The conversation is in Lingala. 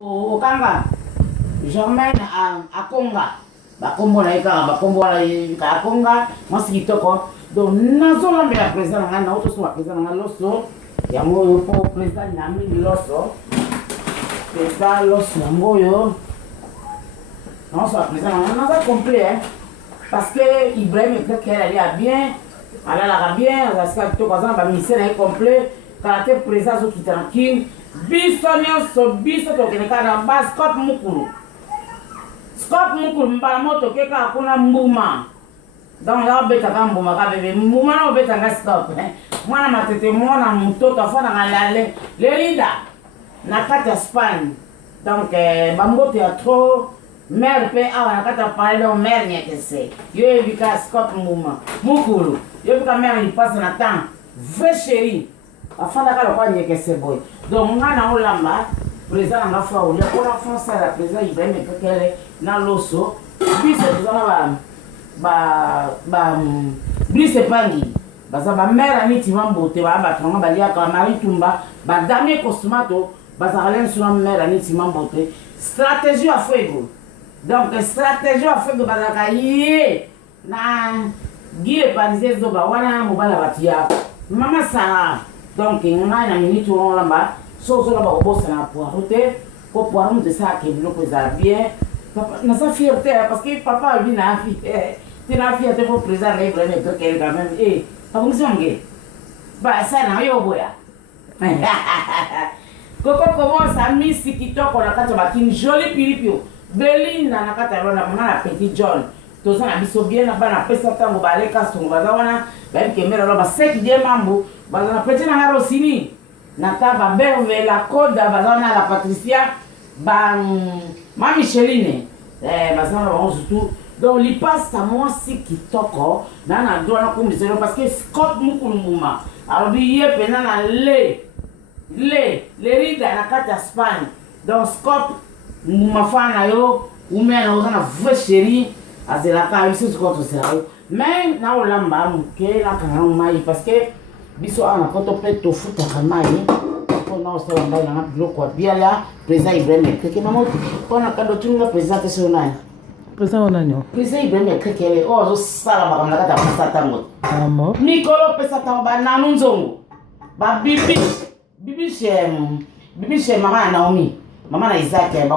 Au Kanga, j'emmène à Konga. Bakombo na eka, bakombo na eka Konga, moi c'est kitoko. Donc nazo la mbela président na auto so président na loso. Ya moyo po président na mingi loso. Président loso ya moyo. Non so président na pas complet hein. Parce que Ibrahim est qu'elle allait bien, elle a bien, parce que tout comme ça ba ministère est complet, caractère président so qui tranquille. Biso tokeneka na ba Scott Mukulu mbala moto keka akuna mbuma donc la beta ka mbuma ka bebe mbuma na beta nga stop mwana matete mwana mtoto afana ngalale lelida na kata Spain donc bambote ya trop mère pe awa na kata parler au mère nyekese yo evika Scott Mukulu yo evika mère ni passe na temps vrai chéri afanda kala kwa nyekese boy donc ngana olamba président nga fa ole ko na foncer la président Ibrahim Kekele na loso bise président brise pangi baza ba mère ani timambote ba tonga balia ka mari tumba ba dame kosumato baza kalen sur mère ani timambote stratégie à fuego donc stratégie à fuego baza ka yé na gile panize zo ba wana mobala batia mama Sara donc ngana na minute on lamba so la ba bossa na poireauté pour pouvoir nous ça que nous présenter bien papa na sa fierté parce que papa lui na fierté tu na fierté pour présenter Ibrahim Kekele quand même pas vous songe ba ça na yo boya koko commence à misi kitoko na kata bakini joli pilipio Belinda na kata lona mwana petit John toza na biso bien na bana pesa tango baleka songo bazawana ba kemera lo ba 7 die mambo bazana petit na ngaro sini nata ba berve la koda bazana la Patricia ba ma Micheline bazana ba surtout donc li passe à moi si kitoko na doa na kumizelo parce que Scott Mukulu alors biye pena na le rida na kata Spain donc Scott mafana yo umena ozana vrai chéri azelaka biso tukoto sérieux mais na olamba muke la kana mai parce que biso ana koto pe to futa kama yi ko na osala mbai na biloko bia la président Ibrahim Kekele mama pona kado tunga président tesona Président onanyo. président Ibrahim Kekele o zo sala ba kata pesa tango Amo. Mikolo pesa tango ba nanu nzongo ba bibi shem mama Naomi mama na Isaac